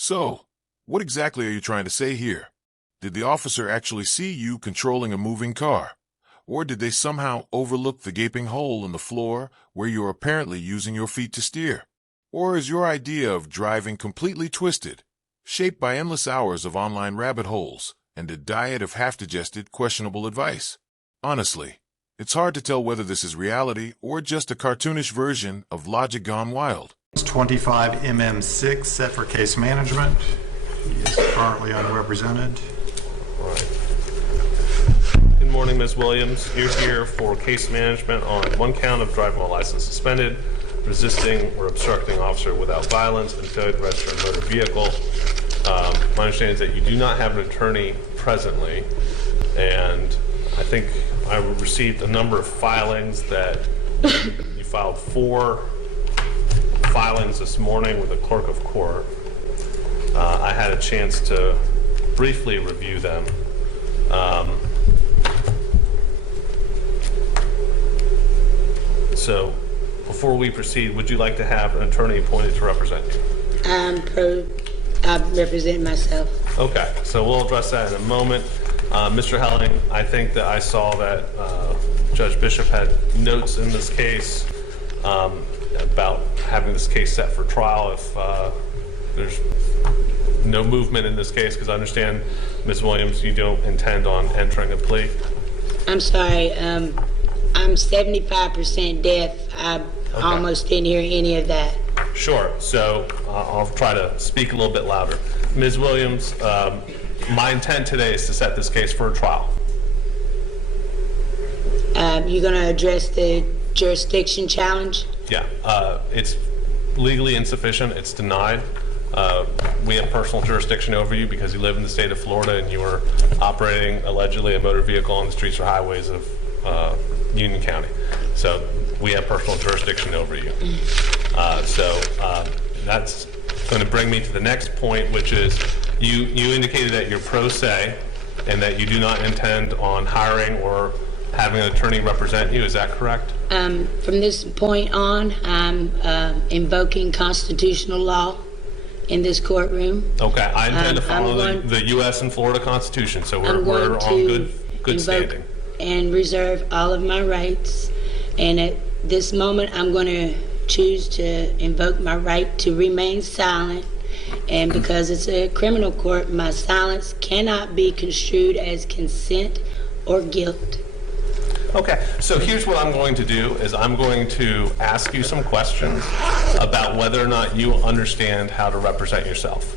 So, what exactly are you trying to say here? Did the officer actually see you controlling a moving car? Or did they somehow overlook the gaping hole in the floor where you're apparently using your feet to steer? Or is your idea of driving completely twisted, shaped by endless hours of online rabbit holes and a diet of half-digested, questionable advice? Honestly, it's hard to tell whether this is reality or just a cartoonish version of logic gone wild. It's 25 MM6 set for case management. He is currently unrepresented. All right. Good morning, Ms. Williams. You're here for case management on one count of driving while license suspended, resisting or obstructing officer without violence, and failure to register a motor vehicle. My understanding is that you do not have an attorney presently, and I think I received a number of filings that you filed 4 filings this morning with the clerk of court. I had a chance to briefly review them. So before we proceed, would you like to have an attorney appointed to represent you? I represent myself. Okay, so we'll address that in a moment. Mr. Helling, I think that I saw that Judge Bishop had notes in this case about having this case set for trial if there's no movement in this case, because I understand, Ms. Williams, you don't intend on entering a plea. I'm sorry, I'm 75% deaf. I almost didn't hear any of that. Sure, so I'll try to speak a little bit louder. Ms. Williams, my intent today is to set this case for a trial. You're going to address the jurisdiction challenge? Yeah, it's legally insufficient. It's denied. We have personal jurisdiction over you because you live in the state of Florida and you are operating allegedly a motor vehicle on the streets or highways of Union County. So we have personal jurisdiction over you. So that's going to bring me to the next point, which is you indicated that you're pro se and that you do not intend on hiring or having an attorney represent you. Is that correct? From this point on, I'm invoking constitutional law in this courtroom. Okay, I intend to follow the U.S. and Florida Constitution, so we're on good standing. And reserve all of my rights. And at this moment, I'm going to choose to invoke my right to remain silent. And because it's a criminal court, my silence cannot be construed as consent or guilt. Okay, so here's what I'm going to do is I'm going to ask you some questions about whether or not you understand how to represent yourself.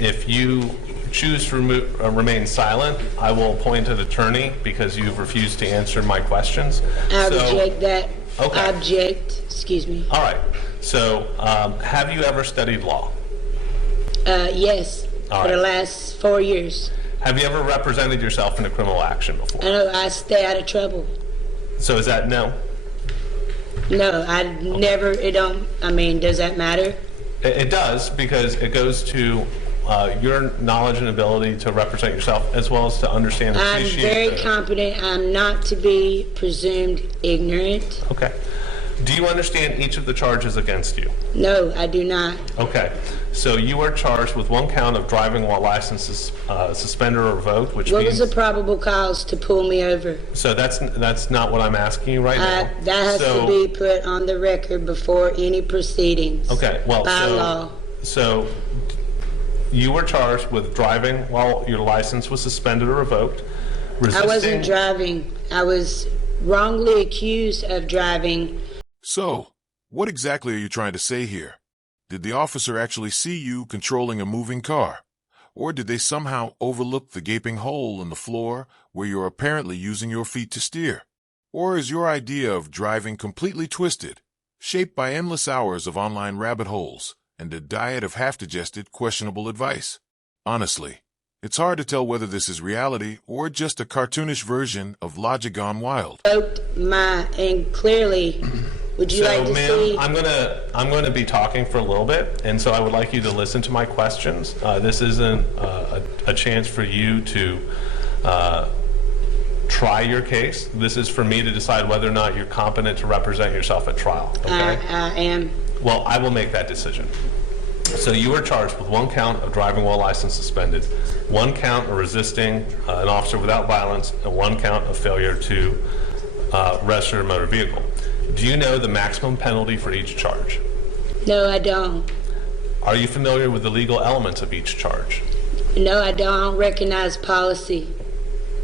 If you choose to remain silent, I will appoint an attorney because you've refused to answer my questions. I reject that. Okay. I object. Excuse me. All right. So have you ever studied law? Yes, for the last 4 years. Have you ever represented yourself in a criminal action before? No, I stay out of trouble. So is that no? No, I never, does that matter? It does, because it goes to your knowledge and ability to represent yourself as well as to understand and appreciate. I'm very competent. I'm not to be presumed ignorant. Okay. Do you understand each of the charges against you? No, I do not. Okay. So you are charged with one count of driving while license is suspended or revoked, which means... What was the probable cause to pull me over? So that's not what I'm asking you right now. That has to be put on the record before any proceedings. Okay, well, by law. So you were charged with driving while your license was suspended or revoked. I wasn't driving. I was wrongly accused of driving. So, what exactly are you trying to say here? Did the officer actually see you controlling a moving car? Or did they somehow overlook the gaping hole in the floor where you're apparently using your feet to steer? Or is your idea of driving completely twisted, shaped by endless hours of online rabbit holes and a diet of half-digested, questionable advice? Honestly, it's hard to tell whether this is reality or just a cartoonish version of logic gone wild. And clearly... Would you like to see? I'm gonna be talking for a little bit, and so I would like you to listen to my questions. This isn't a chance for you to try your case. This is for me to decide whether or not you're competent to represent yourself at trial. Okay? I am. Well, I will make that decision. So you were charged with 1 count of driving while license suspended, 1 count of resisting an officer without violence, and 1 count of failure to register a motor vehicle. Do you know the maximum penalty for each charge? No, I don't. Are you familiar with the legal elements of each charge? No, I don't recognize policy.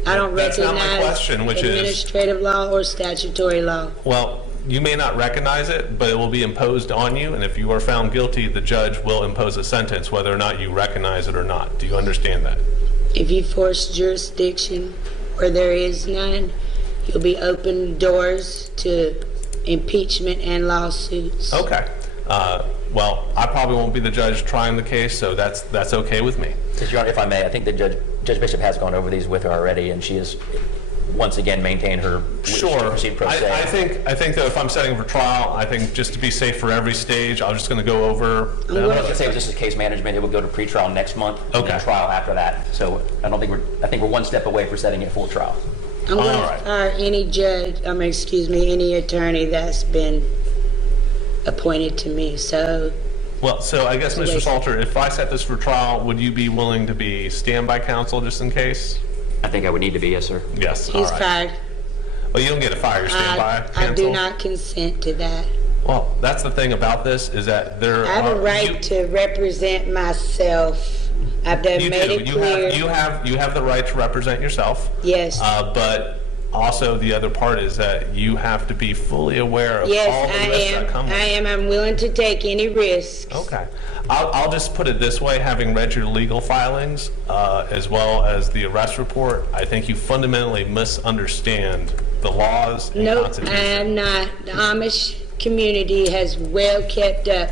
I don't That's not recognize my question, which is... administrative law or statutory law. Well, you may not recognize it, but it will be imposed on you, and if you are found guilty, the judge will impose a sentence whether or not you recognize it or not. Do you understand that? If you force jurisdiction where there is none, you'll be open doors to impeachment and lawsuits. Okay. Well, I probably won't be the judge trying the case, so that's okay with me. Your Honor, if I may, I think that Judge Bishop has gone over these with her already, and she has once again maintained her Sure. proceed pro se. I think though, if I'm setting for trial, I think just to be safe for every stage, I'm just going to go over. I was going to say, this is case management. It will go to pretrial next month, and then trial after that. So I think we're 1 step away from setting it full trial. I'm going to fire any judge, any attorney that's been appointed to me. Well, so I guess, Mr. Salter, if I set this for trial, would you be willing to be standby counsel just in case? I think I would need to be, yes, sir. Yes. He's fired. Well, you don't get to fire your standby counsel. I do not consent to that. Well, that's the thing about this is that there I have a right to represent myself. I've made it clear. You have the right to represent yourself. Yes. But also the other part is that you have to be fully aware of all the risks that come with it. I am. I'm willing to take any risks. Okay. I'll just put it this way, having read your legal filings as well as the arrest report, I think you fundamentally misunderstand the laws and Constitution. I am not. The Amish community has well kept up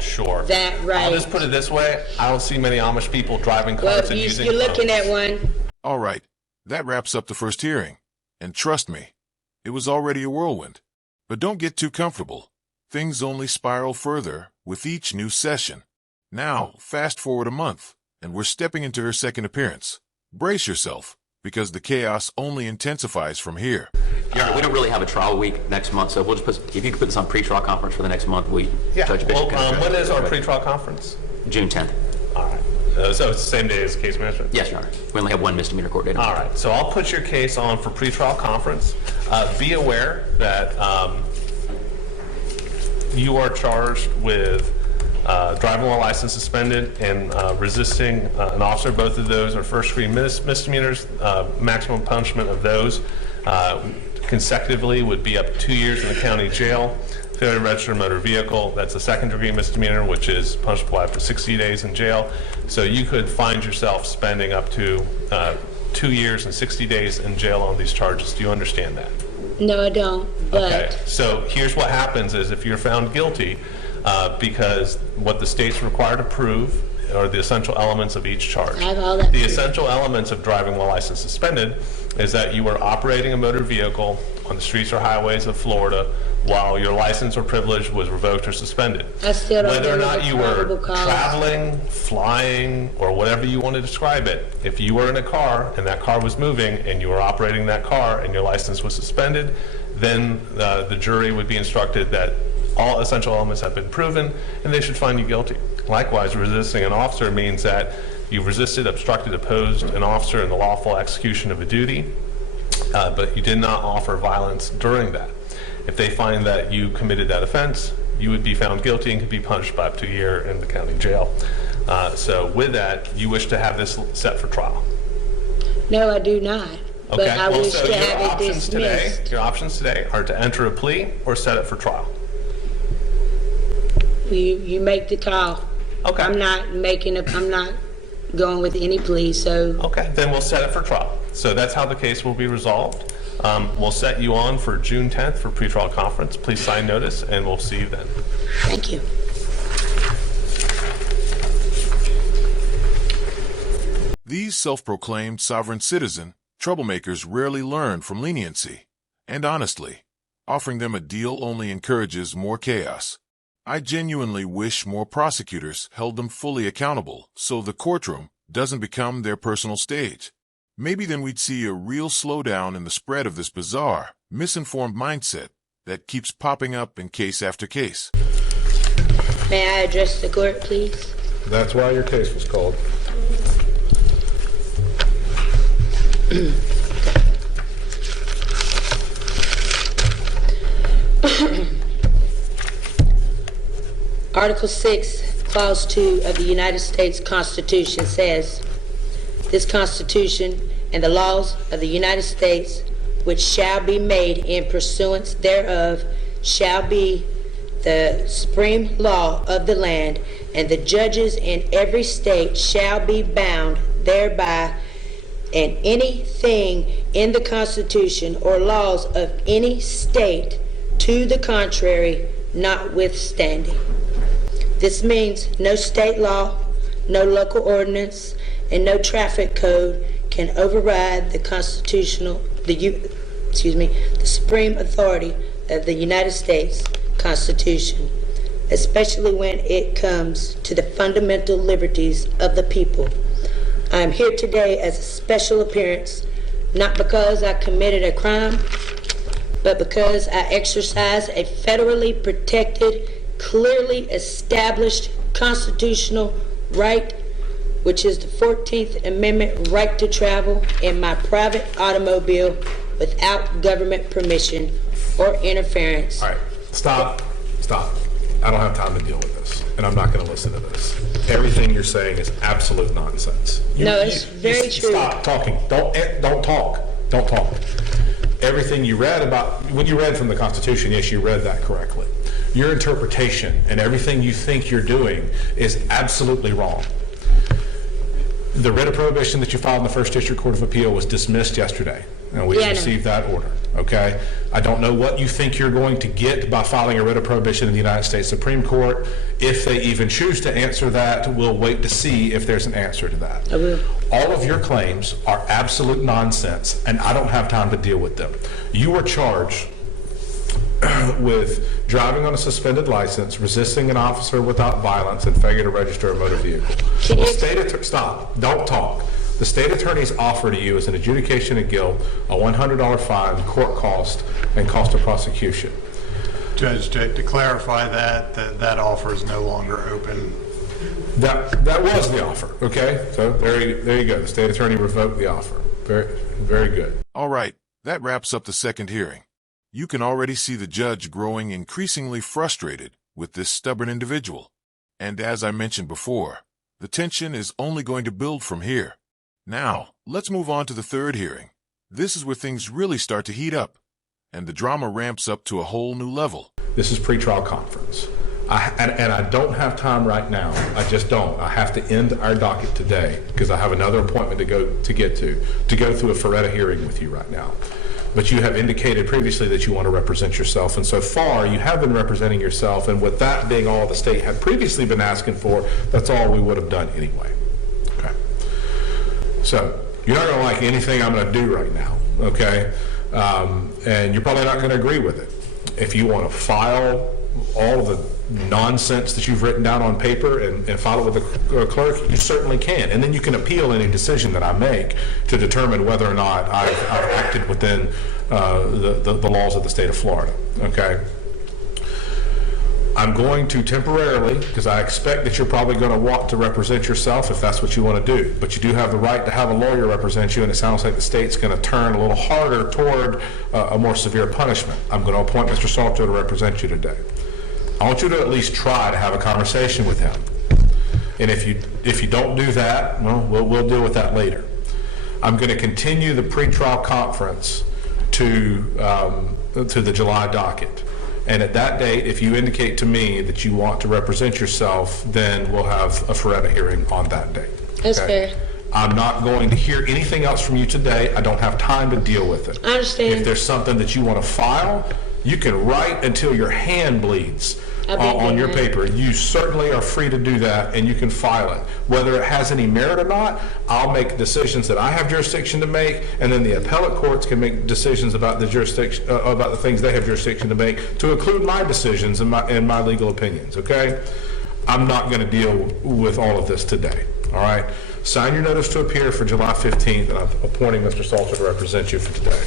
that right. I'll just put it this way, I don't see many Amish people driving cars and using you're looking at one. All right, that wraps up the first hearing. And trust me, it was already a whirlwind. But don't get too comfortable. Things only spiral further with each new session. Now, fast forward a month, and we're stepping into her second appearance. Brace yourself, because the chaos only intensifies from here. Your Honor, we don't really have a trial week next month, so we'll just if you could put this on pre-trial conference for the next month, Judge Bishop when is our pre-trial conference? June 10th. All right. So it's the same day as case management? Yes, Your Honor. We only have 1 misdemeanor court date. All right. So I'll put your case on for pre-trial conference. Be aware that you are charged with driving while license suspended and resisting an officer. Both of those are first-degree misdemeanors. Maximum punishment of those consecutively would be up to 2 years in the county jail. Failure to register a motor vehicle, that's a second-degree misdemeanor, which is punishable after 60 days in jail. So you could find yourself spending up to 2 years and 60 days in jail on these charges. Do you understand that? No, I don't. But okay. So here's what happens is if you're found guilty, because what the state's required to prove are the essential elements of each charge. I have all that. The essential elements of driving while license suspended is that you were operating a motor vehicle on the streets or highways of Florida while your license or privilege was revoked or suspended. I still don't Whether or know not the you were probable cause. traveling, flying, or whatever you want to describe it, if you were in a car and that car was moving and you were operating that car and your license was suspended, then the jury would be instructed that all essential elements have been proven and they should find you guilty. Likewise, resisting an officer means that you resisted, obstructed, opposed an officer in the lawful execution of a duty, but you did not offer violence during that. If they find that you committed that offense, you would be found guilty and could be punished by up to a year in the county jail. So with that, you wish to have this set for trial? No, I do not. Okay. But I wish to have it dismissed. Your options today are to enter a plea or set it for trial. You make the call. Okay. I'm not going with any plea, so. Okay, then we'll set it for trial. So that's how the case will be resolved. We'll set you on for June 10th for pretrial conference. Please sign notice and we'll see you then. Thank you. These self-proclaimed sovereign citizen troublemakers rarely learn from leniency. And honestly, offering them a deal only encourages more chaos. I genuinely wish more prosecutors held them fully accountable so the courtroom doesn't become their personal stage. Maybe then we'd see a real slowdown in the spread of this bizarre, misinformed mindset that keeps popping up in case after case. May I address the court, please? That's why your case was called. Article 6, Clause 2 of the United States Constitution says, "This Constitution and the laws of the United States, which shall be made in pursuance thereof, shall be the supreme law of the land, and the judges in every state shall be bound thereby, and anything in the Constitution or laws of any state to the contrary notwithstanding." This means no state law, no local ordinance, and no traffic code can override the the supreme authority of the United States Constitution, especially when it comes to the fundamental liberties of the people. I am here today as a special appearance, not because I committed a crime, but because I exercise a federally protected, clearly established constitutional right, which is the 14th Amendment right to travel in my private automobile without government permission or interference. All right, stop. I don't have time to deal with this, and I'm not going to listen to this. Everything you're saying is absolute nonsense. It's very true. Stop talking. Don't talk. Everything you read about, when you read from the Constitution, yes, you read that correctly. Your interpretation and everything you think you're doing is absolutely wrong. The writ of prohibition that you filed in the First District Court of Appeal was dismissed yesterday, and we received that order, okay? I don't know what you think you're going to get by filing a writ of prohibition in the United States Supreme Court. If they even choose to answer that, we'll wait to see if there's an answer to that. I will. All of your claims are absolute nonsense, and I don't have time to deal with them. You were charged with driving on a suspended license, resisting an officer without violence, and failure to register a motor vehicle. Stop. Don't talk. The state attorney's offer to you is an adjudication of guilt, a $100 fine, court cost, and cost of prosecution. Judge, to clarify that offer is no longer open. That was the offer, okay? So there you go. The state attorney revoked the offer. Very, very good. All right, that wraps up the second hearing. You can already see the judge growing increasingly frustrated with this stubborn individual. And as I mentioned before, the tension is only going to build from here. Now, let's move on to the third hearing. This is where things really start to heat up, and the drama ramps up to a whole new level. This is pretrial conference. And I don't have time right now. I just don't. I have to end our docket today because I have another appointment to go through a Feretta hearing with you right now. But you have indicated previously that you want to represent yourself, and so far you have been representing yourself, and with that being all the state had previously been asking for, that's all we would have done anyway. Okay. So you're not going to like anything I'm going to do right now, okay? And you're probably not going to agree with it. If you want to file all the nonsense that you've written down on paper and file it with the clerk, you certainly can. And then you can appeal any decision that I make to determine whether or not I've acted within the laws of the state of Florida, okay? I'm going to temporarily, because I expect that you're probably going to want to represent yourself if that's what you want to do, but you do have the right to have a lawyer represent you, and it sounds like the state's going to turn a little harder toward a more severe punishment. I'm going to appoint Mr. Salter to represent you today. I want you to at least try to have a conversation with him. And if you don't do that, well, we'll deal with that later. I'm going to continue the pretrial conference to the July docket. And at that date, if you indicate to me that you want to represent yourself, then we'll have a Feretta hearing on that date. That's fair. I'm not going to hear anything else from you today. I don't have time to deal with it. I understand. If there's something that you want to file, you can write until your hand bleeds on your paper. You certainly are free to do that, and you can file it. Whether it has any merit or not, I'll make decisions that I have jurisdiction to make, and then the appellate courts can make decisions about the jurisdiction, about the things they have jurisdiction to make, to include my decisions and my legal opinions. Okay? I'm not going to deal with all of this today. All right? Sign your notice to appear for July 15th, and I'm appointing Mr. Salter to represent you for today.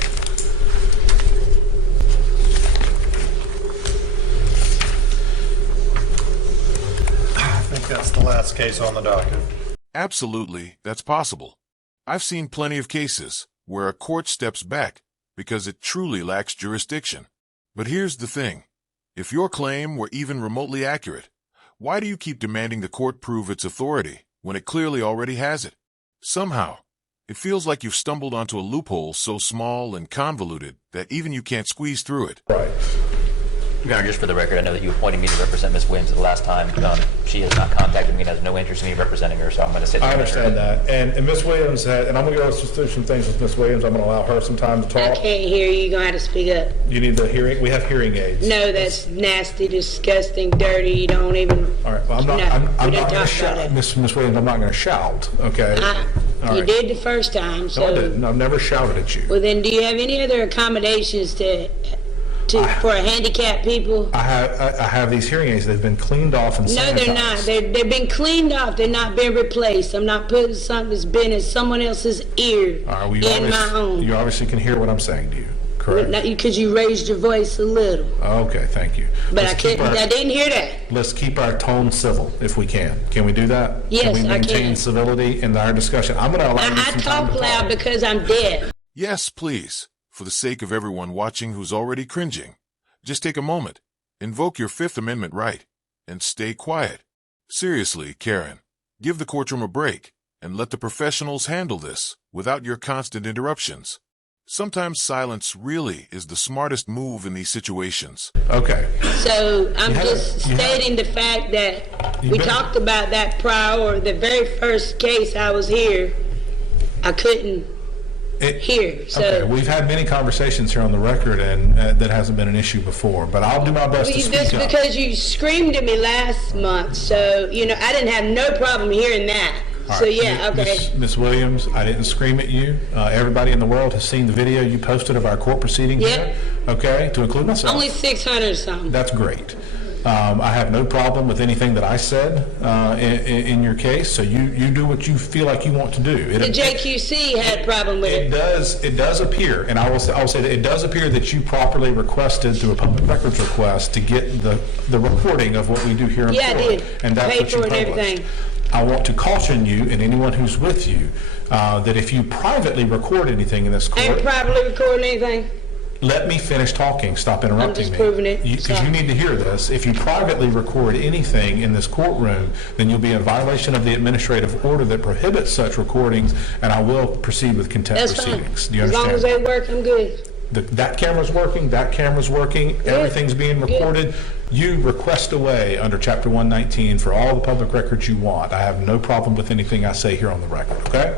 I think that's the last case on the docket. Absolutely, that's possible. I've seen plenty of cases where a court steps back because it truly lacks jurisdiction. But here's the thing. If your claim were even remotely accurate, why do you keep demanding the court prove its authority when it clearly already has it? Somehow, it feels like you've stumbled onto a loophole so small and convoluted that even you can't squeeze through it. Right. Your Honor, just for the record, I know that you appointed me to represent Ms. Williams the last time. She has not contacted me and has no interest in me representing her, so I'm going to sit there. I understand that. And Ms. Williams had, and I'm going to go through some things with Ms. Williams. I'm going to allow her some time to talk. I can't hear you. You're going to have to speak up. You need the hearing? We have hearing aids. No, that's nasty, disgusting, dirty. You don't even. All right. Well, I'm not, No, I'm we not don't going to talk shout. about it. Ms. Williams, I'm not going to shout, okay? All You right. did the first time, so. No, I didn't. I've never shouted at you. Well, then, do you have any other accommodations for handicapped people? I have these hearing aids. They've been cleaned off and No, sanitized. they're not. They've been cleaned off. They're not been replaced. I'm not putting something that's been in someone else's ear All right, well, in my own. You obviously can hear what I'm saying to you, correct? Because you raised your voice a little. Okay, thank you. But Let's keep I didn't hear that. Let's keep our tone civil if we can. Can we do that? Yes, can we I maintain can. civility in our discussion? I'm going to allow you I some time talk to loud talk. because I'm deaf. Yes, please. For the sake of everyone watching who's already cringing, just take a moment, invoke your Fifth Amendment right, and stay quiet. Seriously, Karen, give the courtroom a break and let the professionals handle this without your constant interruptions. Sometimes silence really is the smartest move in these situations. Okay. So I'm You have- just you have- stating the fact that You we better- talked about that prior, or the very first case I was here, I couldn't hear. So Okay, we've had many conversations here on the record, and that hasn't been an issue before, but I'll do my best to That's speak up. because you screamed at me last month, so I didn't have no problem hearing that. All So right. yeah, okay. Ms. Williams, I didn't scream at you. Everybody in the world has seen the video you posted of our court proceeding Yep. here, okay, to include myself. Only 600 something. That's great. I have no problem with anything that I said in your case, so you do what you feel like you want to do. The JQC had a problem with It it. does appear, and I will say that it does appear that you properly requested through a public records request to get the recording of what we do here in Yeah, I court. did. And that's Paid what you for it and published. everything. I want to caution you and anyone who's with you that if you privately record anything in this I ain't court, probably recording anything. let me finish talking. Stop interrupting just me. proving it. Because Sorry. you need to hear this. If you privately record anything in this courtroom, then you'll be in violation of the administrative order that prohibits such recordings, and I will proceed with contempt That's fine. proceedings. Do you As long as understand? they work, I'm good. That camera's working, that camera's working, everything's being recorded. You request away under Chapter 119 for all the public records you want. I have no problem with anything I say here on the record, okay?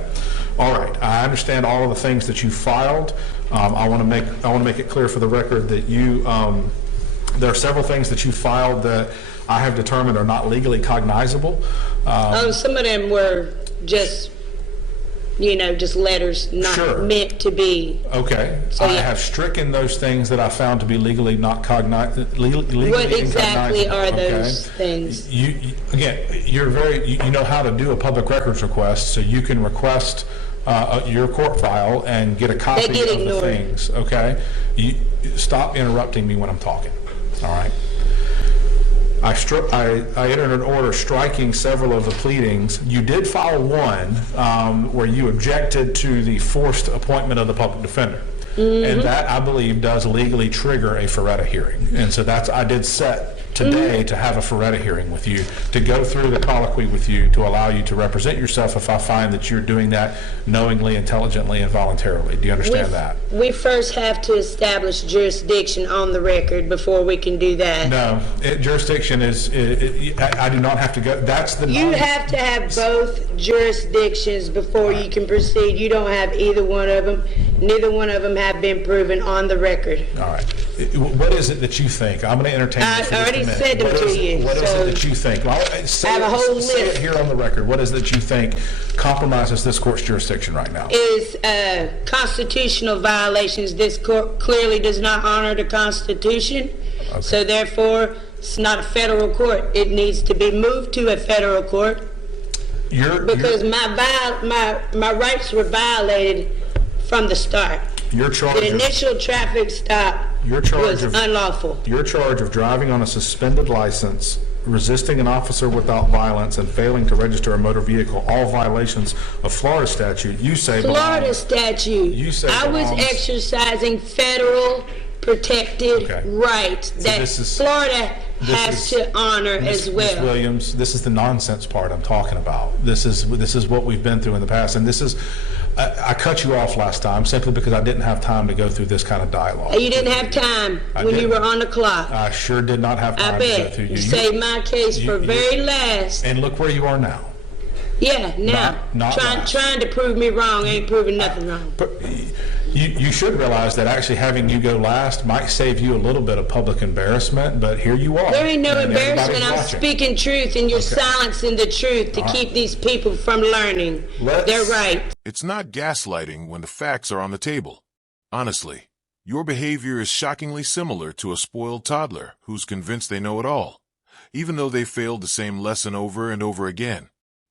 All right, I understand all of the things that you filed. I want to make it clear for the record that there are several things that you filed that I have determined are not legally cognizable. Some of them were just, just letters not Sure. meant to be. Okay, So, I yeah. have stricken those things that I found to be legally not legally What exactly incognizable, are okay? those things? Again, you know how to do a public records request, so you can request your court file and get a copy get of the ignored. things, okay? Stop interrupting me when I'm talking, all right? I entered an order striking several of the pleadings. You did file one where you objected to the forced appointment of the public defender. And that, I believe, does legally trigger a Ferretta hearing. And so I did set today to have a Ferretta hearing with you, to go through the colloquy with you, to allow you to represent yourself if I find that you're doing that knowingly, intelligently, and voluntarily. Do you understand that? We first have to establish jurisdiction on the record before we can do that. No, jurisdiction is, I do not have to go, that's the. You have to have both jurisdictions before you can proceed. You don't have either one of them. Neither one of them have been proven on the record. All right. What is it that you think? I'm going to entertain I this for just a already minute. said them What to is- you, What is so- it that you think? Well, say I have a it- whole say it list. here on the record. What is it that you think compromises this court's jurisdiction right now? Is constitutional violations. This court clearly does not honor the Constitution, so therefore it's not a federal court. It needs to be moved to a federal court because my rights were violated from the start. Your charge The of, initial traffic stop Your charge was of- unlawful. your charge of driving on a suspended license resisting an officer without violence, and failing to register a motor vehicle, all violations of Florida statute, you say Florida statute. You say I was belongs- exercising federal protected Okay. rights that this is- Florida this has is- to honor as Ms. well. Williams, this is the nonsense part I'm talking about. This is what we've been through in the past, and this is. I cut you off last time simply because I didn't have time to go through this kind of dialogue. You didn't have time when you didn't. were on the clock. I sure did not have time I to go bet. through You saved my case for very last. And look where you are now. Yeah, now. Not last. Trying to prove me wrong ain't proving nothing wrong. But you should realize that actually having you go last might save you a little bit of public embarrassment, but here you are. There ain't no and embarrassment. everybody's I'm watching. speaking truth, and you're silencing the truth to keep these people from learning their rights. It's not gaslighting when the facts are on the table. Honestly, your behavior is shockingly similar to a spoiled toddler who's convinced they know it all, even though they failed the same lesson over and over again.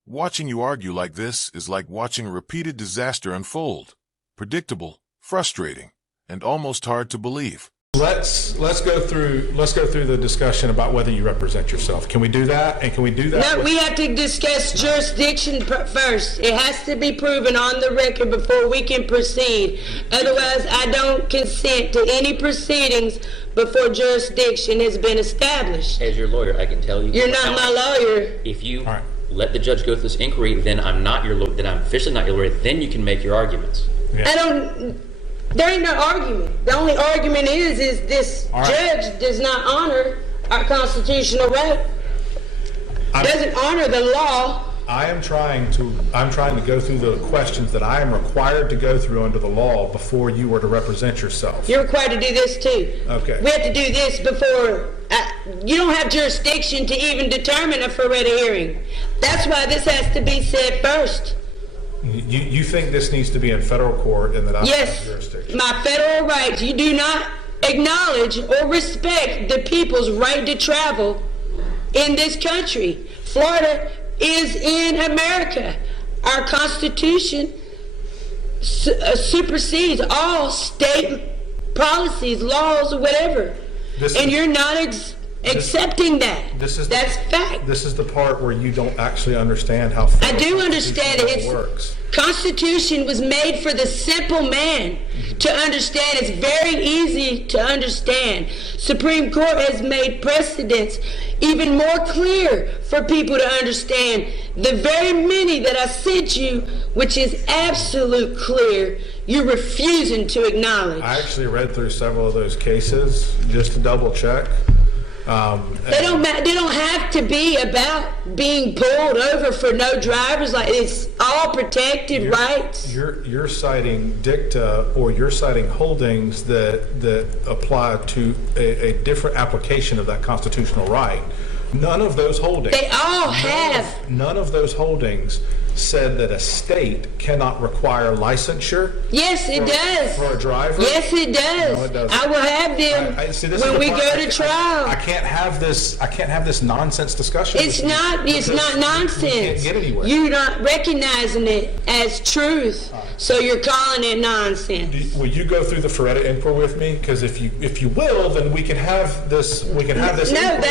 Watching you argue like this is like watching a repeated disaster unfold. Predictable, frustrating, and almost hard to believe. Let's go through the discussion about whether you represent yourself. Can we do that? And can we do that? No, we have to discuss jurisdiction first. It has to be proven on the record before we can proceed. Otherwise, I don't consent to any proceedings before jurisdiction has been established. As your lawyer, I can tell you. You're not my lawyer. If you All right. let the judge go through this inquiry, then I'm officially not your lawyer. Then you can make your arguments. Yeah. There ain't no argument. The only argument is this All right. judge does not honor our constitutional right. Doesn't honor the law. I'm trying to go through the questions that I am required to go through under the law before you are to represent yourself. You're required to do this too. Okay. We have to do this before. You don't have jurisdiction to even determine a Feretta hearing. That's why this has to be said first. You think this needs to be in federal court and that I have Yes, jurisdiction? my federal rights. You do not acknowledge or respect the people's right to travel in this country. Florida is in America. Our Constitution supersedes all state policies, laws, or whatever. And you're not accepting that. That's fact. This is the part where you don't actually understand how I do understand it. it works. Constitution was made for the simple man to understand. It's very easy to understand. Supreme Court has made precedents even more clear for people to understand. The very many that I sent you, which is absolute clear, you're refusing to acknowledge. I actually read through several of those cases just to double check. They don't have to be about being pulled over for no drivers. Like, it's all protected rights. You're citing dicta, or you're citing holdings that apply to a different application of that constitutional right. None of those holdings. They all have. None of those holdings said that a state cannot require licensure. Yes, it does. For a driver? Yes, it does. No, it doesn't. I will have them See, this is when the we part- go to trial. I can't have this nonsense discussion. It's with you not because nonsense. We can't get anywhere. You're not recognizing it as truth, so you're calling it nonsense. Will you go through the Feretta inquiry with me? Because if you will, then we can have this. We can have this. No, inquiry.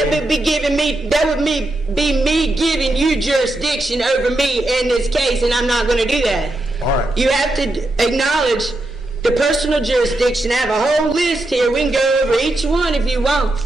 that would be me giving you jurisdiction over me in this case, and I'm not going to do that. All right. You have to acknowledge the personal jurisdiction. I have a whole list here. We can go over each one if you want.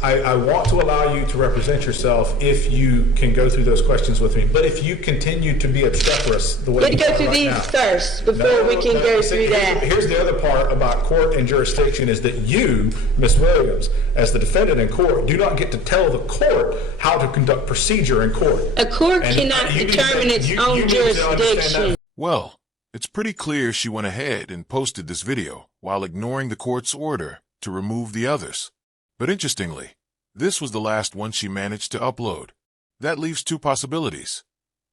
I want to allow you to represent yourself if you can go through those questions with me. But if you continue to be obstreperous the way Let's you go are through right these now. first before we can go through that. Here's the other part about court and jurisdiction is that you, Ms. Williams, as the defendant in court, do not get to tell the court how to conduct procedure in court. A court And cannot you need to- determine its you own need to understand jurisdiction. that. Well, it's pretty clear she went ahead and posted this video while ignoring the court's order to remove the others. But interestingly, this was the last one she managed to upload. That leaves two possibilities.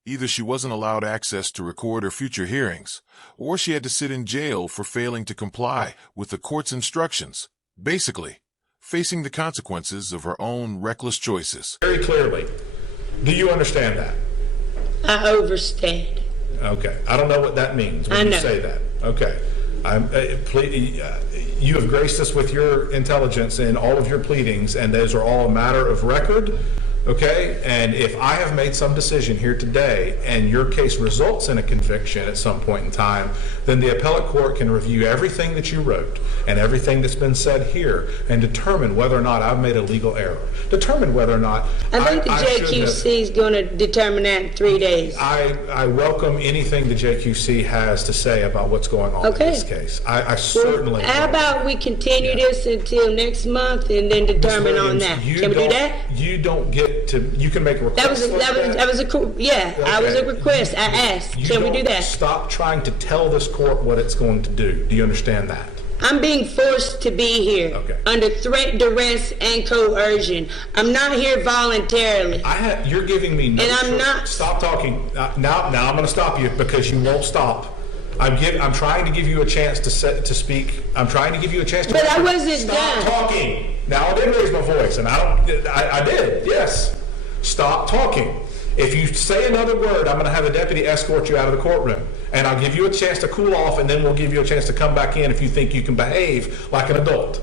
Either she wasn't allowed access to record her future hearings, or she had to sit in jail for failing to comply with the court's instructions, basically facing the consequences of her own reckless choices. Very clearly. Do you understand that? I overstand. Okay. I don't know what that means when I you know. say that. Okay. You have graced us with your intelligence in all of your pleadings, and those are all a matter of record. Okay, and if I have made some decision here today and your case results in a conviction at some point in time, then the appellate court can review everything that you wrote and everything that's been said here and determine whether or not I've made a legal error. Determine whether or not I think the JQC is going to determine that in 3 days. I welcome anything the JQC has to say about what's going on in this case. I certainly. How about we continue this until next month and then determine on that? Can we do that? You don't get to. You can make a request. That was a request. I asked. Can we do that? Stop trying to tell this court what it's going to do. Do you understand that? I'm being forced to be here under threat, duress, and coercion. I'm not here voluntarily. You're giving me no. And I'm not. Stop talking. Now I'm going to stop you because you won't stop. I'm trying to give you a chance to speak. I'm trying to give you a chance to. But I wasn't done. Stop talking. Now I did raise my voice, and I did. Yes. Stop talking. If you say another word, I'm going to have a deputy escort you out of the courtroom, and I'll give you a chance to cool off, and then we'll give you a chance to come back in if you think you can behave like an adult.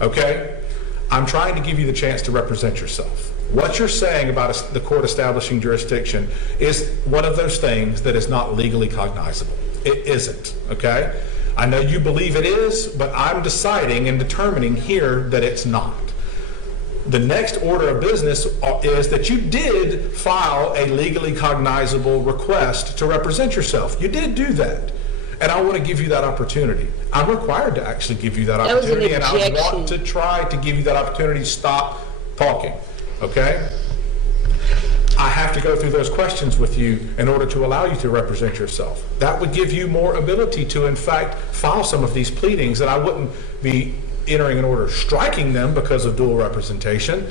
Okay? I'm trying to give you the chance to represent yourself. What you're saying about the court establishing jurisdiction is one of those things that is not legally cognizable. It isn't, okay? I know you believe it is, but I'm deciding and determining here that it's not. The next order of business is that you did file a legally cognizable request to represent yourself. You did do that. And I want to give you that opportunity. I'm required to actually give you that opportunity, and I want to try to give you that opportunity to stop talking, okay? I have to go through those questions with you in order to allow you to represent yourself. That would give you more ability to, in fact, file some of these pleadings, and I wouldn't be entering an order striking them because of dual representation.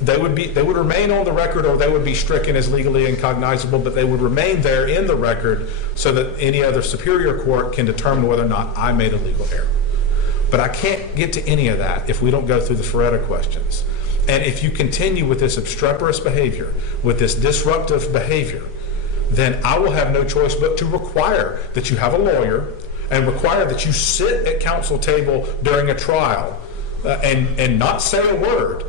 They would remain on the record, or they would be stricken as legally incognizable, but they would remain there in the record so that any other superior court can determine whether or not I made a legal error. But I can't get to any of that if we don't go through the Feretta questions. And if you continue with this obstreperous behavior, with this disruptive behavior, then I will have no choice but to require that you have a lawyer and require that you sit at counsel table during a trial and not say a word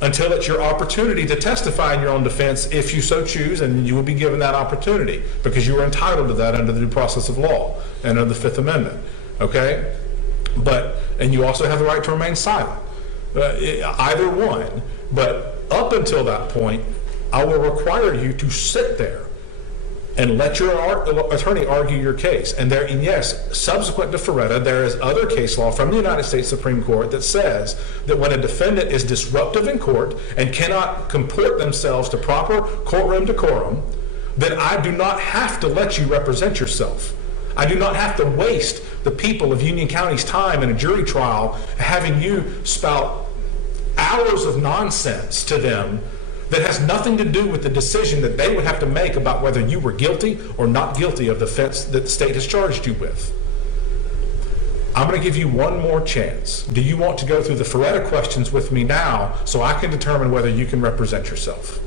until it's your opportunity to testify in your own defense if you so choose, and you will be given that opportunity because you are entitled to that under the due process of law and under the Fifth Amendment, okay? And you also have the right to remain silent. Either one, but up until that point, I will require you to sit there and let your attorney argue your case. And yes, subsequent to Feretta, there is other case law from the United States Supreme Court that says that when a defendant is disruptive in court and cannot comport themselves to proper courtroom decorum, then I do not have to let you represent yourself. I do not have to waste the people of Union County's time in a jury trial having you spout hours of nonsense to them that has nothing to do with the decision that they would have to make about whether you were guilty or not guilty of the offense that the state has charged you with. I'm going to give you one more chance. Do you want to go through the Feretta questions with me now so I can determine whether you can represent yourself?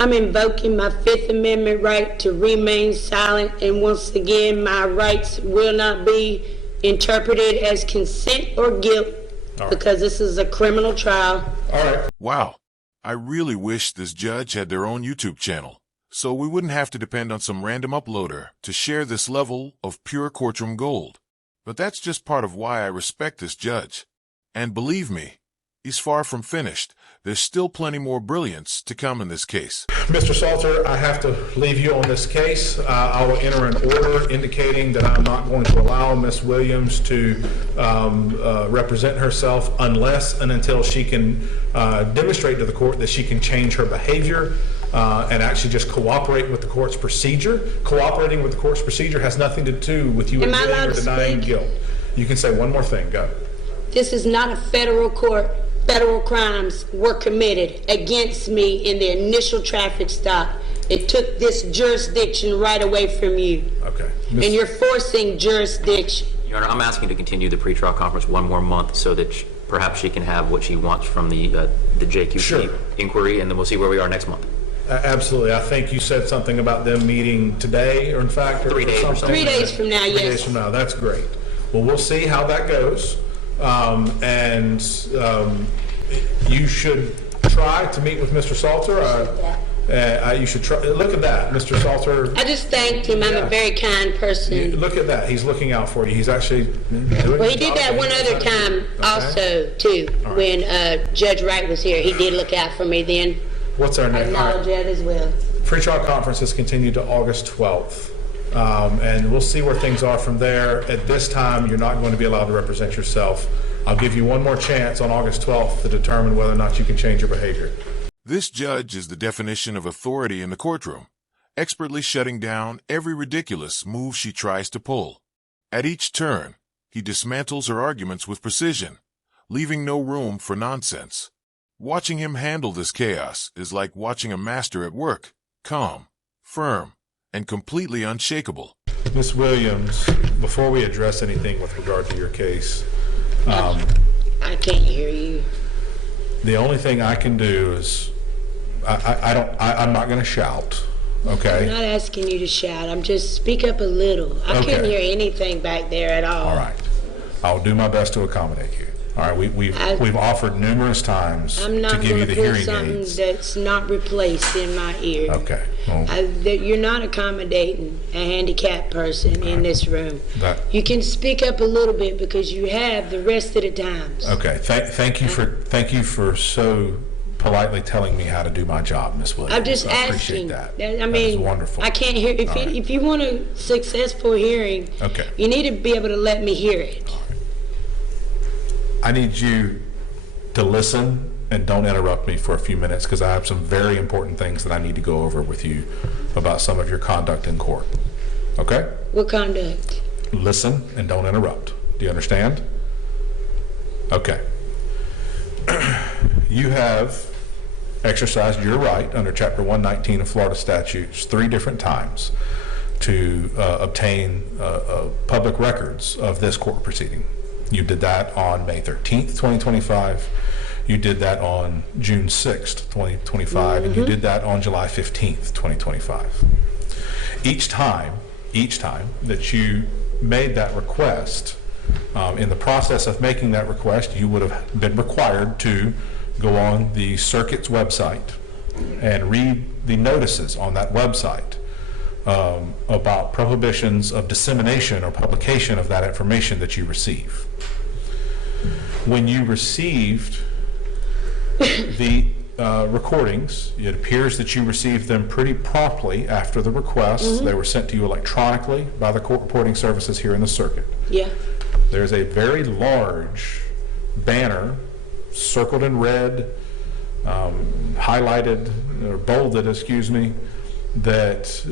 I'm invoking my Fifth Amendment right to remain silent, and once again, my rights will not be interpreted as consent or guilt because this is a criminal trial. All right. Wow. I really wish this judge had their own YouTube channel, so we wouldn't have to depend on some random uploader to share this level of pure courtroom gold. But that's just part of why I respect this judge. And believe me, he's far from finished. There's still plenty more brilliance to come in this case. Mr. Salter, I have to leave you on this case. I will enter an order indicating that I'm not going to allow Ms. Williams to represent herself unless and until she can demonstrate to the court that she can change her behavior and actually just cooperate with the court's procedure. Cooperating with the court's procedure has nothing to do with you admitting or denying guilt. You can say one more thing. Go. This is not a federal court. Federal crimes were committed against me in the initial traffic stop. It took this jurisdiction right away from you. Okay. And you're forcing jurisdiction. Your Honor, I'm asking to continue the pretrial conference one more month so that perhaps she can have what she wants from the JQC inquiry, and then we'll see where we are next month. Absolutely. I think you said something about them meeing today, or in fact, 3 days or something. 3 days from now, yes. 3 days from now. That's great. Well, we'll see how that goes. You should try to meet with Mr. Salter. You should try. Look at that, Mr. Salter. I just thanked him. I'm a very kind person. Look at that. He's looking out for you. He's actually doing Well, he did that one other time also, too, when Judge Wright was here. He did look out for me then. What's our I name? acknowledge that as well. Pre-trial conference has continued to August 12th. And we'll see where things are from there. At this time, you're not going to be allowed to represent yourself. I'll give you one more chance on August 12th to determine whether or not you can change your behavior. This judge is the definition of authority in the courtroom, expertly shutting down every ridiculous move she tries to pull. At each turn, he dismantles her arguments with precision, leaving no room for nonsense. Watching him handle this chaos is like watching a master at work, calm, firm, and completely unshakable. Ms. Williams, before we address anything with regard to your case, I can't hear you. the only thing I can do is, I'm not going to shout, okay? I'm not asking you to shout. I'm just speak up a little. I couldn't hear anything back there at all. All right. I'll do my best to accommodate you. All right, we've offered numerous times I'm not to give you the going to put hearing something aids. that's not replaced in my ear. Okay. Well, You're not accommodating a handicapped person in this room. that- You can speak up a little bit because you have the rest of the times. okay. Thank you for so politely telling me how to do my job, Ms. Williams. I'm just I asking. appreciate that. I That mean, is wonderful. I can't hear. If you want a successful hearing, Okay. you need to be able to let me hear it. I need you to listen and don't interrupt me for a few minutes because I have some very important things that I need to go over with you about some of your conduct in court. Okay? What conduct? Listen and don't interrupt. Do you understand? Okay. You have exercised your right under Chapter 119 of Florida statutes 3 different times to obtain public records of this court proceeding. You did that on May 13th, 2025. You did that on June 6th, 2025, and you did that on July 15th, 2025. Each time that you made that request, in the process of making that request, you would have been required to go on the circuit's website and read the notices on that website about prohibitions of dissemination or publication of that information that you receive. When you received the recordings, it appears that you received them pretty promptly after the request. They were sent to you electronically by the court reporting services here in the circuit. Yeah. There's a very large banner circled in red, highlighted or bolded, that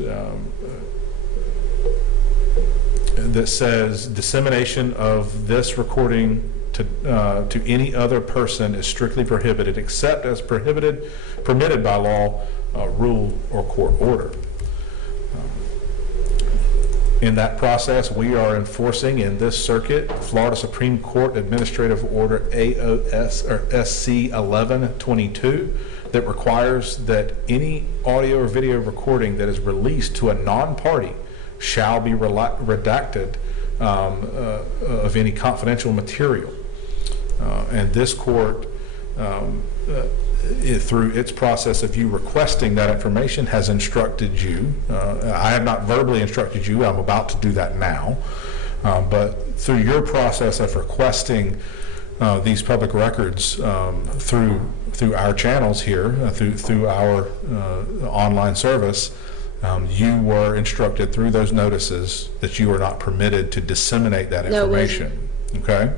that says dissemination of this recording to any other person is strictly prohibited except as permitted by law, rule, or court order. In that process, we are enforcing in this circuit Florida Supreme Court Administrative Order AOS or SC 1122 that requires that any audio or video recording that is released to a non-party shall be redacted of any confidential material. And this court, through its process of you requesting that information, has instructed you. I have not verbally instructed you. I'm about to do that now. But through your process of requesting these public records through our channels here, through our online service, you were instructed through those notices that you are not permitted to disseminate that information. Okay?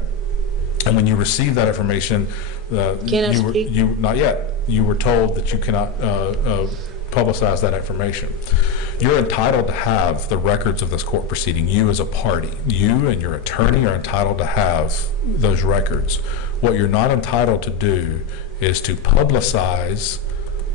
And when you receive that information, not yet. You were told that you cannot publicize that information. You're entitled to have the records of this court proceeding. You as a party, you and your attorney are entitled to have those records. What you're not entitled to do is to publicize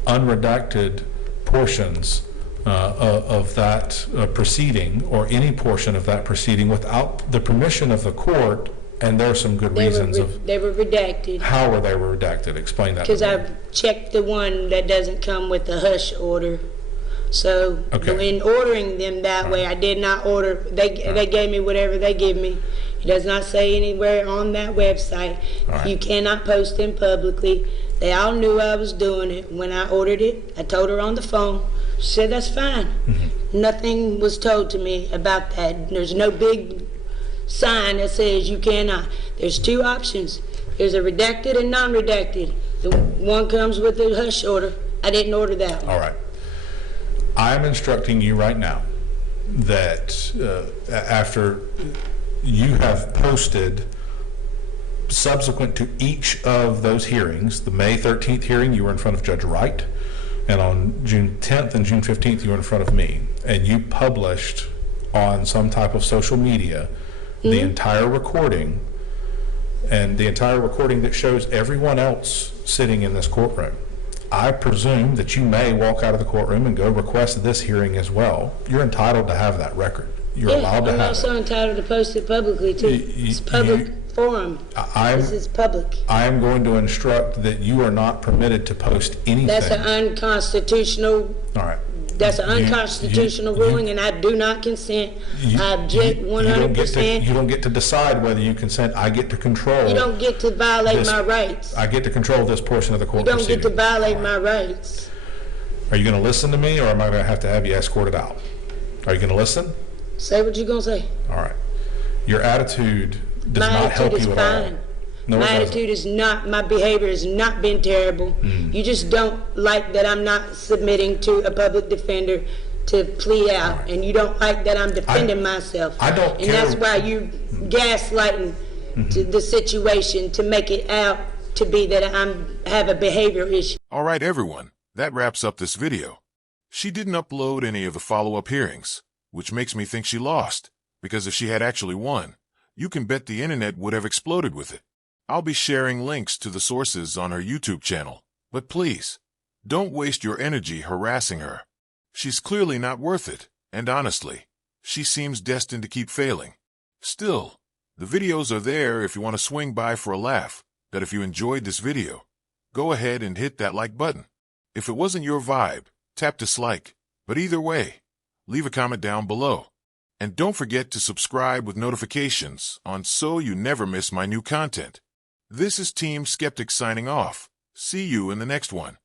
unredacted portions of that proceeding or any portion of that proceeding without the permission of the court. And there are some good reasons they were redacted. How were they redacted? Explain that. Because I've checked the one that doesn't come with the hush order. So in ordering them that way, I did not order. They gave me whatever they give me. It does not say anywhere on that website you cannot post them publicly. They all knew I was doing it. When I ordered it, I told her on the phone. She said, that's fine. Nothing was told to me about that. There's no big sign that says you cannot. There's two options. There's a redacted and non-redacted. The one comes with a hush order. I didn't order that one. All right. I'm instructing you right now that after you have posted subsequent to each of those hearings, the May 13th hearing, you were in front of Judge Wright, and on June 10th and June 15th, you were in front of me, and you published on some type of social media the entire recording, and the entire recording that shows everyone else sitting in this courtroom. I presume that you may walk out of the courtroom and go request this hearing as well. You're entitled to have that record. You're allowed to have it. I'm also entitled to post it publicly too. It's public forum. This is public. I am going to instruct that you are not permitted to post anything. That's an unconstitutional. All right. That's an unconstitutional ruling, and I do not consent. I object 100%. You don't get to decide whether you consent. I get to control. You don't get to violate my rights. I get to control this portion of the court You don't proceeding. get to violate my rights. Are you going to listen to me, or am I going to have you escorted out? Are you going to listen? Say what you're going to say. All right. Your attitude does not help you at all. No, my attitude is not, my behavior has not been terrible. You just don't like that I'm not submitting to a public defender to plea out, and you don't like that I'm defending myself. I don't and care. that's why you gaslighting to the situation to make it out to be that I have a behavior issue. All right, everyone, that wraps up this video. She didn't upload any of the follow-up hearings, which makes me think she lost, because if she had actually won, you can bet the internet would have exploded with it. I'll be sharing links to the sources on her YouTube channel, but please, don't waste your energy harassing her. She's clearly not worth it, and honestly, she seems destined to keep failing. Still, the videos are there if you want to swing by for a laugh. That if you enjoyed this video, go ahead and hit that like button. If it wasn't your vibe, tap dislike, but either way, leave a comment down below. And don't forget to subscribe with notifications on so you never miss my new content. This is Team Skeptic signing off. See you in the next one.